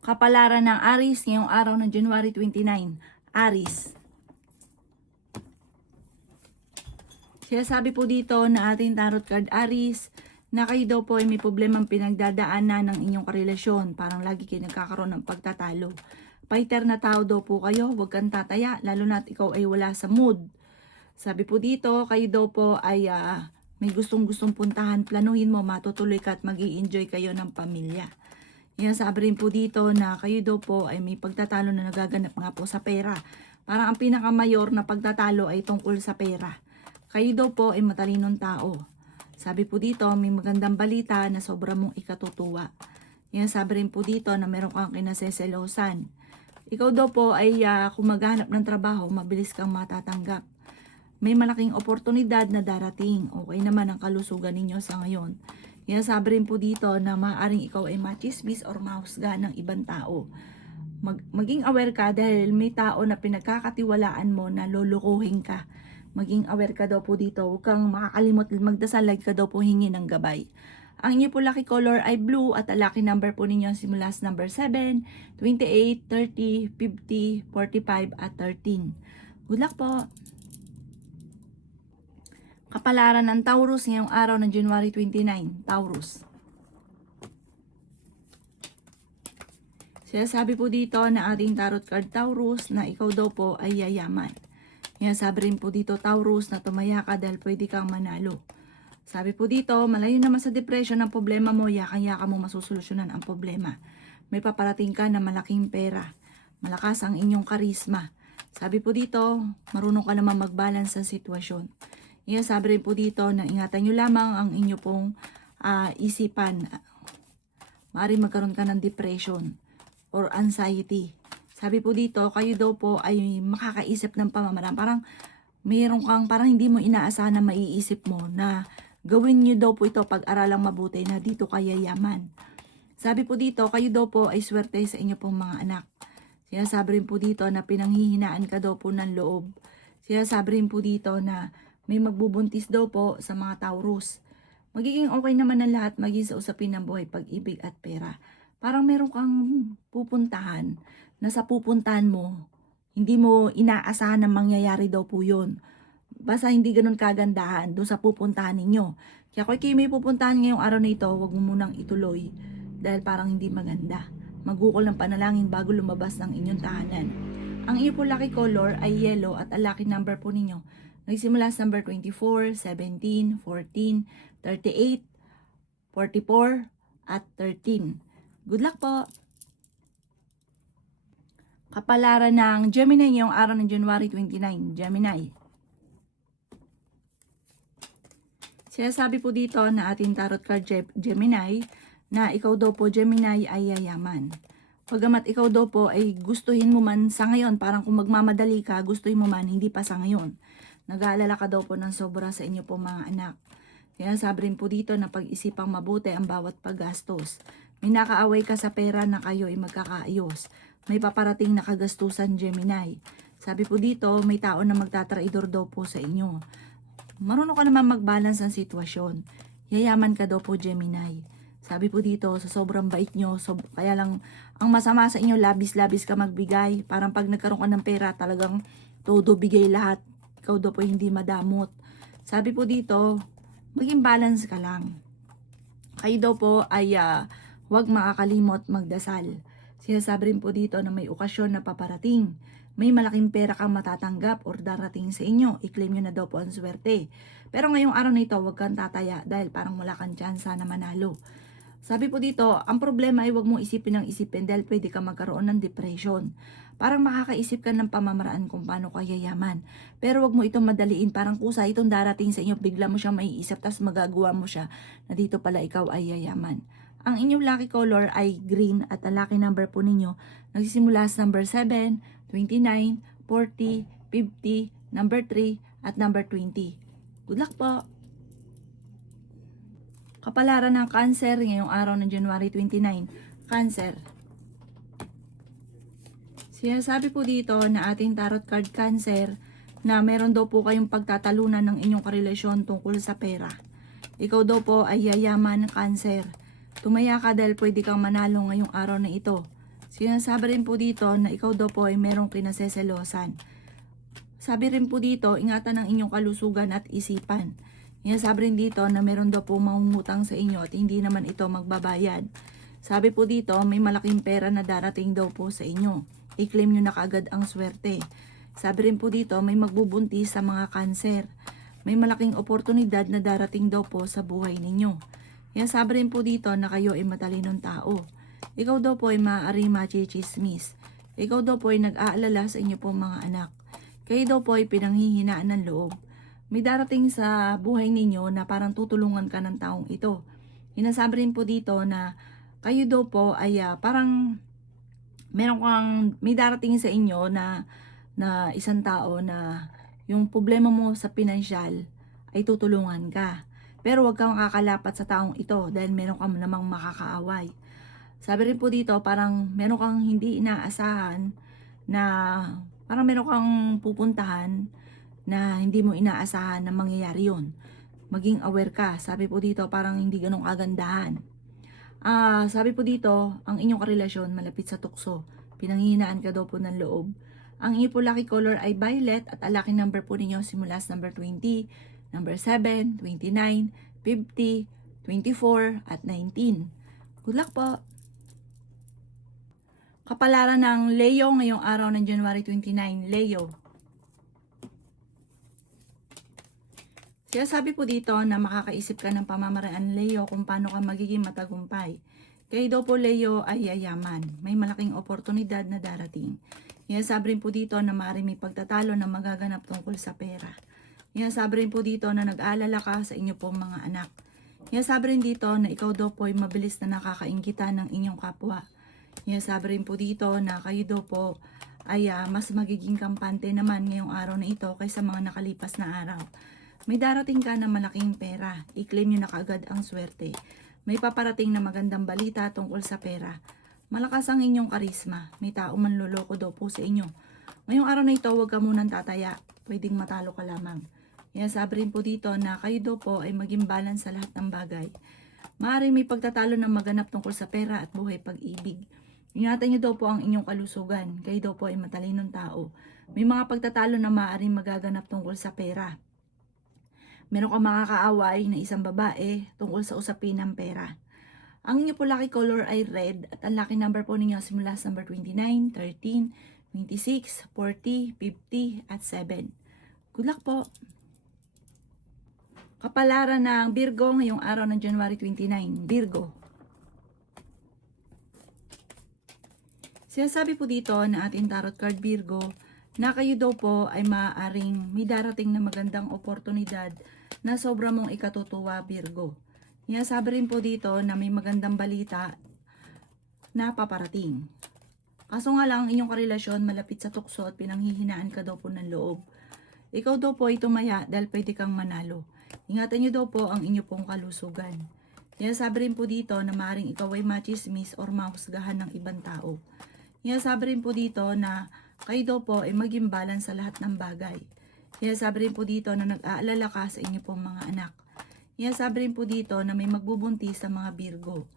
Kapalaran ng Aries ngayong araw ng January 29. Aries. Sinasabi po dito na ating tarot card Aries na kayo daw po ay may problemang pinagdadaanan ng inyong karelasyon. Parang lagi kayo nagkakaroon ng pagtatalo. Fighter na tao daw po kayo, huwag kang tataya, lalo na't ikaw ay wala sa mood. Sabi po dito, kayo daw po ay may gustong-gustong puntahan, planuhin mo, matutuloy ka at mag-i-enjoy kayo ng pamilya. Yan, sabi rin po dito na kayo daw po ay may pagtatalo na nagaganap nga po sa pera. Parang ang pinakamayor na pagtatalo ay tungkol sa pera. Kayo daw po ay matalinong tao. Sabi po dito, may magandang balita na sobra mong ikatutuwa. Yan, sabi rin po dito na meron kang kinaseselosan. Ikaw daw po ay kung maghanap ng trabaho, mabilis kang matatanggap. May malaking oportunidad na darating. Okay naman ang kalusugan ninyo sa ngayon. Yan, sabi rin po dito na maaaring ikaw ay machismis or mahusga ng ibang tao. Maging aware ka dahil may tao na pinagkakatiwalaan mo na lulukuhin ka. Maging aware ka daw po dito. Huwag kang makakalimot magdasal, like ka daw po hingi ng gabay. Ang inyo po lucky color ay blue at ang lucky number po ninyo simula sa number 7, 28, 30, 50, 45 at 13. Good luck po! Kapalaran ng Taurus ngayong araw ng January 29. Taurus. Sinasabi po dito na ating tarot card Taurus na ikaw daw po ay yayaman. Yan, sabi rin po dito Taurus na tumaya ka dahil pwede kang manalo. Sabi po dito, malayo naman sa depression ang problema mo, yakang-yaka mo masusolusyonan ang problema. May paparating ka na malaking pera. Malakas ang inyong karisma. Sabi po dito, marunong ka naman mag-balance sa sitwasyon. Yan, sabi rin po dito na ingatan nyo lamang ang inyo pong isipan. Maaaring magkaroon ka ng depression or anxiety. Sabi po dito, kayo daw po ay makakaisip ng pamamaraan. Parang mayroon kang, parang hindi mo inaasahan na maiisip mo na gawin nyo daw po ito pag-aralang mabuti na dito kaya yaman. Sabi po dito, kayo daw po ay swerte sa inyo pong mga anak. Sinasabi rin po dito na pinanghihinaan ka daw po ng loob. Sinasabi rin po dito na may magbubuntis daw po sa mga Taurus. Magiging okay naman ang lahat maging sa usapin ng buhay, pag-ibig at pera. Parang meron kang pupuntahan na sa pupuntahan mo, hindi mo inaasahan na mangyayari daw po yun. Basta hindi ganun kagandahan doon sa pupuntahan ninyo. Kaya kung kayo may pupuntahan ngayong araw na ito, huwag mo munang ituloy dahil parang hindi maganda. Magukol ng panalangin bago lumabas ng inyong tahanan. Ang iyo po lucky color ay yellow at ang lucky number po ninyo nagsimula sa number 24, 17, 14, 38, 44 at 13. Good luck po! Kapalaran ng Gemini ngayong araw ng January 29. Gemini. Sinasabi po dito na ating tarot card Gemini na ikaw daw po Gemini ay yayaman. Pagamat ikaw daw po ay gustuhin mo man sa ngayon, parang kung magmamadali ka, gustuhin mo man, hindi pa sa ngayon. Nag-aalala ka daw po ng sobra sa inyo po mga anak. Kaya sabi rin po dito na pag-isipang mabuti ang bawat paggastos. May nakaaway ka sa pera na kayo ay magkakaayos. May paparating na kagastusan Gemini. Sabi po dito, may tao na magtatraidor daw po sa inyo. Marunong ka naman mag-balance ang sitwasyon. Yayaman ka daw po Gemini. Sabi po dito, sa sobrang bait nyo, kaya lang ang masama sa inyo, labis-labis ka magbigay. Parang pag nagkaroon ka ng pera, talagang todo bigay lahat. Ikaw daw po hindi madamot. Sabi po dito, maging balance ka lang. Kayo daw po ay huwag makakalimot magdasal. Sinasabi rin po dito na may okasyon na paparating. May malaking pera kang matatanggap or darating sa inyo. I-claim nyo na daw po ang swerte. Pero ngayong araw na ito, huwag kang tataya dahil parang wala kang tsansa na manalo. Sabi po dito, ang problema ay huwag mong isipin ng isipin dahil pwede ka magkaroon ng depression. Parang makakaisip ka ng pamamaraan kung paano ka yayaman. Pero huwag mo itong madaliin. Parang kusa itong darating sa inyo, bigla mo siyang maiisip, tapos magagawa mo siya na dito pala ikaw ay yayaman. Ang inyong lucky color ay green at ang lucky number po ninyo nagsisimula sa number 7, 29, 40, 50, number 3 at number 20. Good luck po! Kapalaran ng Cancer ngayong araw ng January 29. Cancer. Sinasabi po dito na ating tarot card Cancer na meron daw po kayong pagtatalunan ng inyong karelasyon tungkol sa pera. Ikaw daw po ay yayaman Cancer. Tumaya ka dahil pwede kang manalo ngayong araw na ito. Sinasabi rin po dito na ikaw daw po ay merong kinaseselosan. Sabi rin po dito, ingatan ang inyong kalusugan at isipan. Sinasabi rin dito na meron daw po mangungutang sa inyo at hindi naman ito magbabayad. Sabi po dito, may malaking pera na darating daw po sa inyo. I-claim nyo na kaagad ang swerte. Sabi rin po dito, may magbubuntis sa mga kanser. May malaking oportunidad na darating daw po sa buhay ninyo. Sabi rin po dito na kayo ay matalinong tao. Ikaw daw po ay maaari machichismis. Ikaw daw po ay nag-aalala sa inyo pong mga anak. Kayo daw po ay pinanghihinaan ng loob. May darating sa buhay ninyo na parang tutulungan ka ng taong ito. Sinasabi rin po dito na kayo daw po ay parang may darating sa inyo na isang tao na yung problema mo sa pinansyal ay tutulungan ka. Pero huwag kang kakalapat sa taong ito dahil meron kang namang makakaaway. Sabi rin po dito, parang meron kang hindi inaasahan na parang meron kang pupuntahan na hindi mo inaasahan na mangyayari yun. Maging aware ka. Sabi po dito, parang hindi ganun kagandahan. Sabi po dito, ang inyong karelasyon malapit sa tukso. Pinanghihinaan ka daw po ng loob. Ang inyong po lucky color ay violet at ang lucky number po ninyo simula sa number 20, number 7, 29, 50, 24, at 19. Good luck po! Kapalaran ng Leo ngayong araw ng January 29, Leo. Sabi po dito na makakaisip ka ng pamamaraan, Leo, kung paano ka magiging matagumpay. Kayo daw po, Leo, ay yayaman. May malaking oportunidad na darating. Sabi rin po dito na maaaring may pagtatalo na magaganap tungkol sa pera. Sabi rin po dito na nag-aalala ka sa inyo pong mga anak. Sabi rin dito na ikaw daw po ay mabilis na nakakainggitan ng inyong kapwa. Sabi rin po dito na kayo daw po ay mas magiging kampante naman ngayong araw na ito kaysa mga nakalipas na araw. May darating ka na malaking pera. I-claim nyo na kaagad ang swerte. May paparating na magandang balita tungkol sa pera. Malakas ang inyong karisma. May tao manloloko daw po sa inyo. Ngayong araw na ito, huwag ka munang tataya. Pwedeng matalo ka lamang. Sabi rin po dito na kayo daw po ay maging balance sa lahat ng bagay. Maaaring may pagtatalo na maganap tungkol sa pera at buhay pag-ibig. Ingatan nyo daw po ang inyong kalusugan. Kayo daw po ay matalinong tao. May mga pagtatalo na maaaring magaganap tungkol sa pera. Meron kang makakaaway na isang babae tungkol sa usapin ng pera. Ang inyo po lucky color ay red at ang lucky number po ninyo simula sa number 29, 13, 26, 40, 50, at 7. Good luck po! Kapalaran ng Virgo ngayong araw ng January 29, Virgo. Sinasabi po dito na ating tarot card Virgo na kayo daw po ay maaaring may darating na magandang oportunidad na sobra mong ikatutuwa Virgo. Sabi rin po dito na may magandang balita na paparating. Kaso nga lang, inyong karelasyon malapit sa tukso at pinanghihinaan ka daw po ng loob. Ikaw daw po ay tumaya dahil pwede kang manalo. Ingatan nyo daw po ang inyo pong kalusugan. Sabi rin po dito na maaaring ikaw ay machismis or mahusgahan ng ibang tao. Sabi rin po dito na kayo daw po ay maging balance sa lahat ng bagay. Sabi rin po dito na nag-aalala ka sa inyo pong mga anak. Sabi rin po dito na may magbubuntis sa mga Virgo.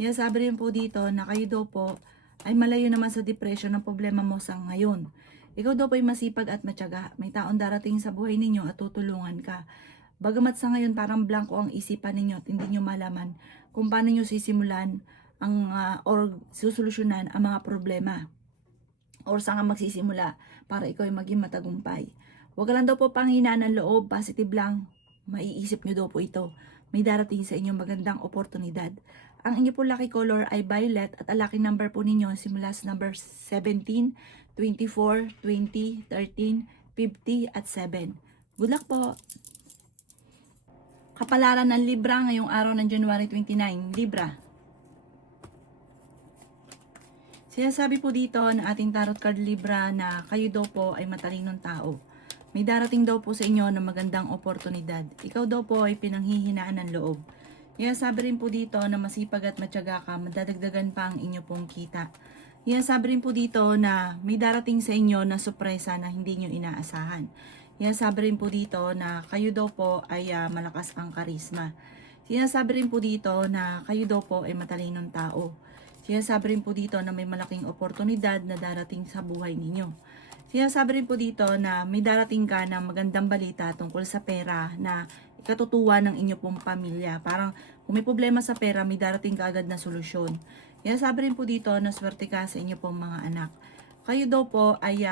Sabi rin po dito na kayo daw po ay malayo naman sa depression ng problema mo sa ngayon. Ikaw daw po ay masipag at matyaga. May taong darating sa buhay ninyo at tutulungan ka. Bagamat sa ngayon parang blanco ang isipan ninyo at hindi nyo malaman kung paano nyo sisimulan or susolusyonan ang mga problema. Or saan ka magsisimula para ikaw ay maging matagumpay. Huwag ka lang daw po panghinaan ng loob, positive lang. Maiisip nyo daw po ito. May darating sa inyong magandang oportunidad. Ang inyo po lucky color ay violet at ang lucky number po ninyo simula sa number 17, 24, 20, 13, 50, at 7. Good luck po! Kapalaran ng Libra ngayong araw ng January 29, Libra. Sinasabi po dito ng ating tarot card Libra na kayo daw po ay matalinong tao. May darating daw po sa inyo na magandang oportunidad. Ikaw daw po ay pinanghihinaan ng loob. Sabi rin po dito na masipag at matyaga ka, madadagdagan pa ang inyo pong kita. Sabi rin po dito na may darating sa inyo na sorpresa na hindi nyo inaasahan. Sabi rin po dito na kayo daw po ay malakas ang karisma. Sinasabi rin po dito na kayo daw po ay matalinong tao. Sinasabi rin po dito na may malaking oportunidad na darating sa buhay ninyo. Sinasabi rin po dito na may darating ka ng magandang balita tungkol sa pera na ikatutuwa ng inyo pong pamilya. Parang kung may problema sa pera, may darating ka agad na solusyon. Sinasabi rin po dito na swerte ka sa inyo pong mga anak. Kayo daw po ay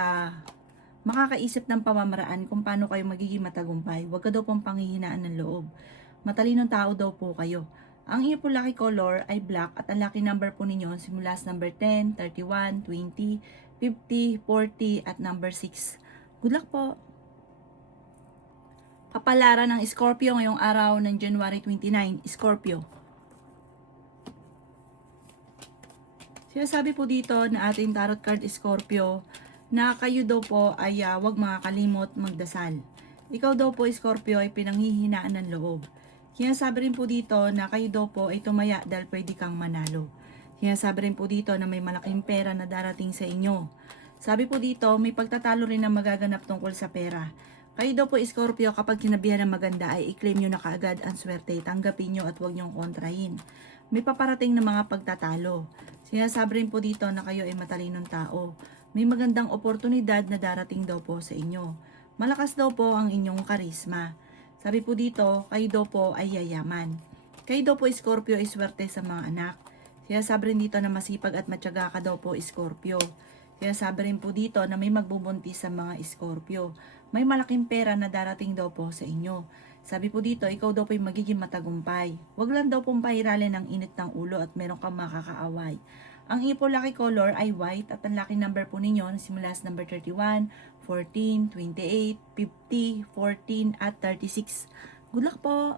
makakaisip ng pamamaraan kung paano kayo magiging matagumpay. Huwag ka daw pong panghihinaan ng loob. Matalinong tao daw po kayo. Ang inyo po lucky color ay black at ang lucky number po ninyo simula sa number 10, 31, 20, 50, 40 at number 6. Good luck po! Kapalaran ng Scorpio ngayong araw ng January 29, Scorpio. Sinasabi po dito na ating tarot card Scorpio na kayo daw po ay huwag makakalimot magdasal. Ikaw daw po Scorpio ay pinanghihinaan ng loob. Sinasabi rin po dito na kayo daw po ay tumaya dahil pwede kang manalo. Sinasabi rin po dito na may malaking pera na darating sa inyo. Sabi po dito, may pagtatalo rin na magaganap tungkol sa pera. Kayo daw po Scorpio, kapag sinabihan ng maganda ay i-claim nyo na kaagad ang swerte, tanggapin nyo at huwag nyong kontrahin. May paparating na mga pagtatalo. Sinasabi rin po dito na kayo ay matalinong tao. May magandang oportunidad na darating daw po sa inyo. Malakas daw po ang inyong karisma. Sabi po dito, kayo daw po ay yayaman. Kayo daw po Scorpio ay swerte sa mga anak. Sinasabi rin dito na masipag at matyaga ka daw po Scorpio. Sinasabi rin po dito na may magbubuntis sa mga Scorpio. May malaking pera na darating daw po sa inyo. Sabi po dito, ikaw daw po ay magiging matagumpay. Huwag lang daw pong pahiralin ng init ng ulo at meron kang makakaaway. Ang iyo po lucky color ay white at ang lucky number po ninyo simula sa number 31, 14, 28, 50, 14 at 36. Good luck po!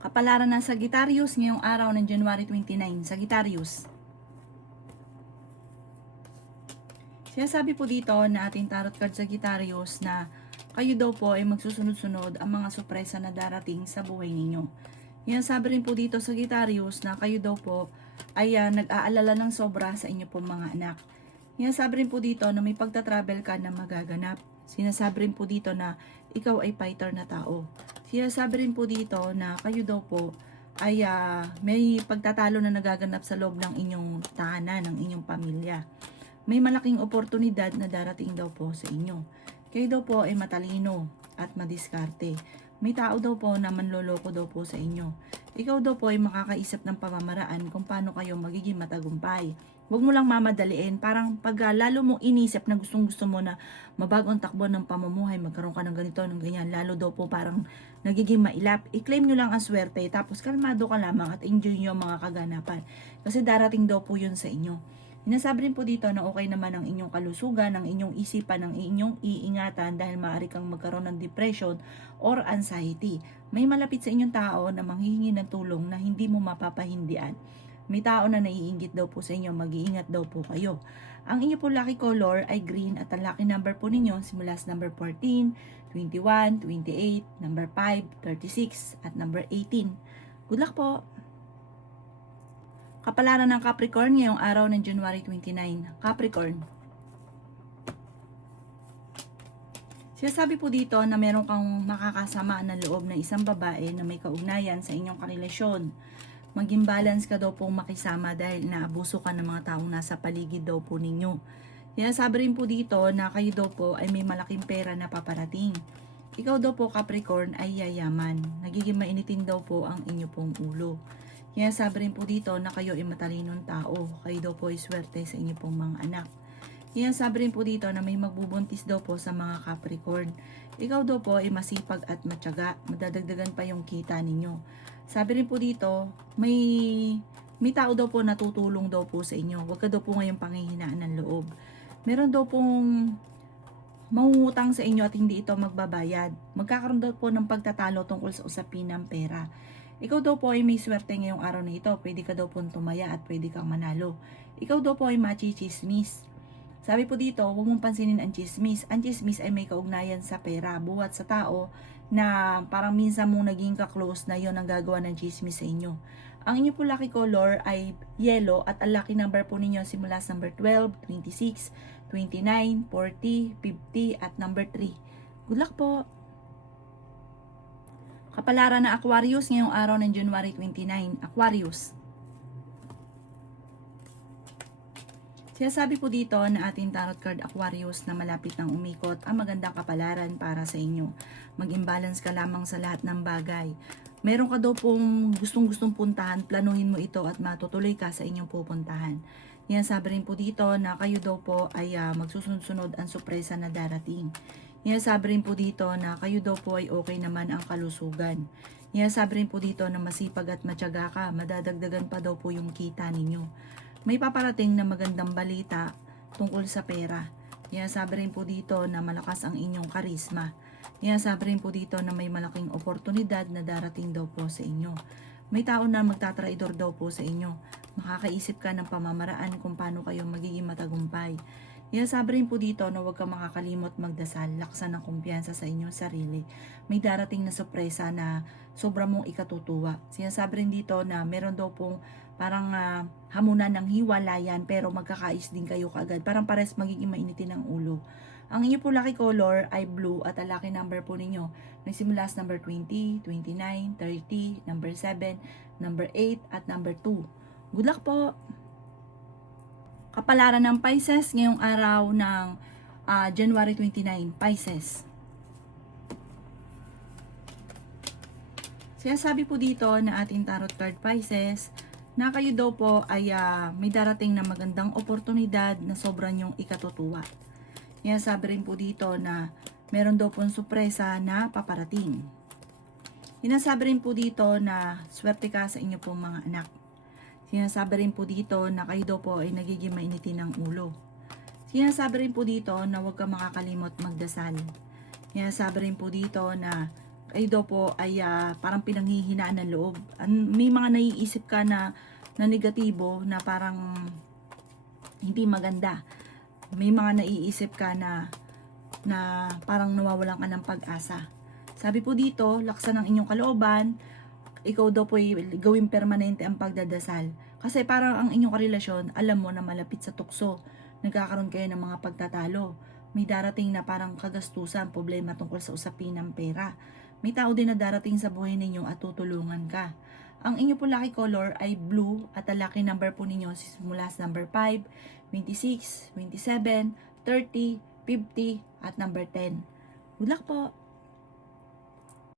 Kapalaran ng Sagittarius ngayong araw ng January 29. Sagittarius. Sinasabi po dito na ating tarot card Sagittarius na kayo daw po ay magsusunod-sunod ang mga sorpresa na darating sa buhay ninyo. Sinasabi rin po dito Sagittarius na kayo daw po ay nag-aalala ng sobra sa inyo pong mga anak. Sinasabi rin po dito na may pagta-travel ka na magaganap. Sinasabi rin po dito na ikaw ay fighter na tao. Sinasabi rin po dito na kayo daw po ay may pagtatalo na nagaganap sa loob ng inyong tahanan, ng inyong pamilya. May malaking oportunidad na darating daw po sa inyo. Kayo daw po ay matalino at madiskarte. May tao daw po na manloloko daw po sa inyo. Ikaw daw po ay makakaisip ng pamamaraan kung paano kayo magiging matagumpay. Huwag mo lang mamadaliin. Parang pag lalo mo inisip na gustong-gusto mo na mabagong takbo ng pamumuhay, magkaroon ka ng ganito, ng ganyan, lalo daw po parang nagiging mailap. I-claim nyo lang ang swerte, tapos kalmado ka lamang at enjoy nyo ang mga kaganapan. Kasi darating daw po yun sa inyo. Sinasabi rin po dito na okay naman ang inyong kalusugan, ang inyong isipan, ang inyong iingatan dahil maaari kang magkaroon ng depression or anxiety. May malapit sa inyong tao na manghihingi ng tulong na hindi mo mapapahindian. May tao na naiinggit daw po sa inyo, mag-iingat daw po kayo. Ang inyo po lucky color ay green at ang lucky number po ninyo simula sa number 14, 21, 28, number 5, 36 at number 18. Good luck po! Kapalaran ng Capricorn ngayong araw ng January 29. Capricorn. Sinasabi po dito na meron kang makakasama ng loob na isang babae na may kaugnayan sa inyong karelasyon. Maging balance ka daw pong makisama dahil naabuso ka ng mga taong nasa paligid daw po ninyo. Sinasabi rin po dito na kayo daw po ay may malaking pera na paparating. Ikaw daw po Capricorn ay yayaman. Nagiging mainitin daw po ang inyo pong ulo. Sinasabi rin po dito na kayo ay matalinong tao. Kayo daw po ay swerte sa inyo pong mga anak. Sinasabi rin po dito na may magbubuntis daw po sa mga Capricorn. Ikaw daw po ay masipag at matyaga. Madadagdagan pa yung kita ninyo. Sabi rin po dito, may tao daw po natutulong daw po sa inyo. Huwag ka daw po ngayong panghihinaan ng loob. Meron daw pong mangungutang sa inyo at hindi ito magbabayad. Magkakaroon daw po ng pagtatalo tungkol sa usapin ng pera. Ikaw daw po ay may swerte ngayong araw na ito. Pwede ka daw po tumaya at pwede kang manalo. Ikaw daw po ay machichismis. Sabi po dito, huwag mong pansinin ang chismis. Ang chismis ay may kaugnayan sa pera. Buhat sa tao na parang minsan mong naging ka-close na yon ang gagawa ng chismis sa inyo. Ang inyo po lucky color ay yellow at ang lucky number po ninyo simula sa number 12, 26, 29, 40, 50 at number 3. Good luck po! Kapalaran ng Aquarius ngayong araw ng January 29. Aquarius. Sinasabi po dito na ating tarot card Aquarius na malapit ng umikot ang magandang kapalaran para sa inyo. Mag-imbalance ka lamang sa lahat ng bagay. Meron ka daw pong gustong-gustong puntahan, planuhin mo ito at matutuloy ka sa inyong pupuntahan. Yan, sabi rin po dito na kayo daw po ay magsusunod-sunod ang sorpresa na darating. Yan, sabi rin po dito na kayo daw po ay okay naman ang kalusugan. Yan, sabi rin po dito na masipag at matyaga ka, madadagdagan pa daw po yung kita ninyo. May paparating na magandang balita tungkol sa pera. Yan, sabi rin po dito na malakas ang inyong karisma. Yan, sabi rin po dito na may malaking oportunidad na darating daw po sa inyo. May tao na magtatraidor daw po sa inyo. Makakaisip ka ng pamamaraan kung paano kayo magiging matagumpay. Yan, sabi rin po dito na huwag kang makakalimot magdasal, laksan ng kumpiyansa sa inyong sarili. May darating na sorpresa na sobra mong ikatutuwa. Sinasabi rin dito na meron daw pong parang hamunan ng hiwalayan pero magkakais din kayo kaagad. Parang pares magiging mainitin ang ulo. Ang inyo po lucky color ay blue at ang lucky number po ninyo nagsimula sa number 20, 29, 30, number 7, number 8 at number 2. Good luck po! Kapalaran ng Pisces ngayong araw ng January 29, Pisces. Sinasabi po dito na ating tarot card Pisces na kayo daw po ay may darating na magandang oportunidad na sobrang yung ikatutuwa. Sinasabi rin po dito na meron daw pong sorpresa na paparating. Sinasabi rin po dito na swerte ka sa inyo pong mga anak. Sinasabi rin po dito na kayo daw po ay nagiging mainitin ng ulo. Sinasabi rin po dito na huwag kang makakalimot magdasal. Sinasabi rin po dito na kayo daw po ay parang pinanghihinaan ng loob. May mga naiisip ka na negatibo na parang hindi maganda. May mga naiisip ka na parang nawawalan ka ng pag-asa. Sabi po dito, laksan ang inyong kalooban, ikaw daw po gawing permanente ang pagdadasal. Kasi parang ang inyong karelasyon, alam mo na malapit sa tukso. Nagkakaroon kayo ng mga pagtatalo. May darating na parang kagastusan, problema tungkol sa usapin ng pera. May tao din na darating sa buhay ninyo at tutulungan ka. Ang inyo po lucky color ay blue at ang lucky number po ninyo simula sa number 5, 26, 27, 30, 50 at number 10. Good luck po!